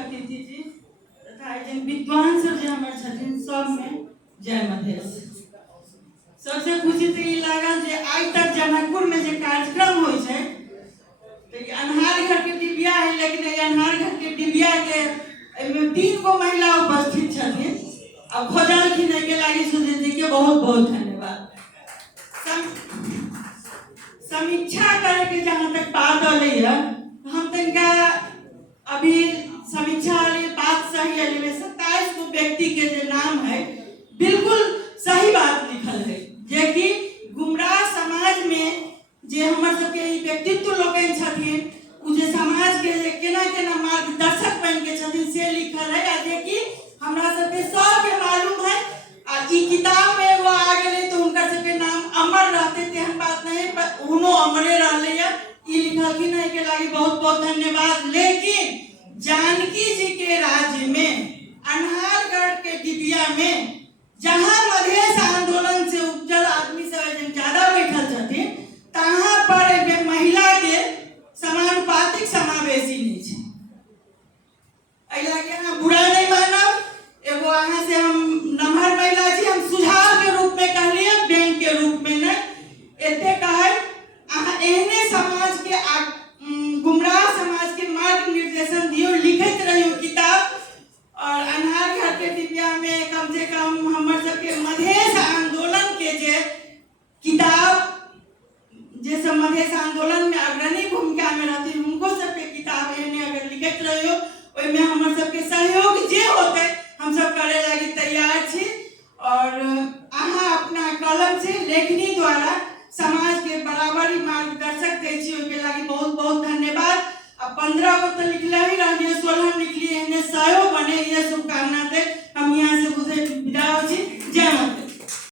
अतिथि जी तथा विद्वान सब जो हमारे छथिन सब में जय मधेश। सबसे खुशी तो ये लगा जे आज तक जनकपुर में जो कार्यक्रम हो अन्हार घर के डिबिया है, लेकिन अन्हार घर के डिबिया के 3 गो महिला उपस्थित छथिन। अब भोजन खिने के लागी सुधीर जी के बहुत बहुत धन्यवाद। समीक्षा करे के जहाँ तक बात अलै हम तनिका अभी समीक्षा वाली बात सही है, 27 गो व्यक्ति के जो नाम है बिल्कुल सही बात लिखल है, जे कि गुमराह समाज में जे हमर सबके व्यक्तित्व लोकन छथिन उ जे समाज के जे केना केना मार्गदर्शक बन के छथिन से लिखल है, आ जे कि हमरा सबके सबके मालूम है। आ ई किताब में वो आ गेले तो उनका सबके नाम अमर रहते तेहन बात नहीं, पर उनो अमरे रहले या ई लिखलखिन है के लागी बहुत बहुत धन्यवाद। लेकिन जानकी जी के राज्य में अन्हारगढ़ के डिबिया में जहाँ मधेश आंदोलन से उपजल आदमी सब ज्यादा बैठल छथिन तहाँ पर एक महिला के समानुपातिक समावेशी नहीं है। अइला के बुरा नहीं मानब, एगो अहाँ से हम नम्हर महिला छी, हम सुझाव के रूप में कहलिए, बैंक के रूप में नहीं। एते कहे अहाँ एहने समाज के गुमराह समाज के मार्ग निर्देशन दियो, लिखत रहियो किताब। और अन्हार घर के डिबिया में कम से कम हमर सबके मधेश आंदोलन के जे किताब जे सब मधेश आंदोलन में अग्रणी भूमिका में रहती उनको सबके किताब एहने अगर लिखत रहियो, ओइ में हमर सब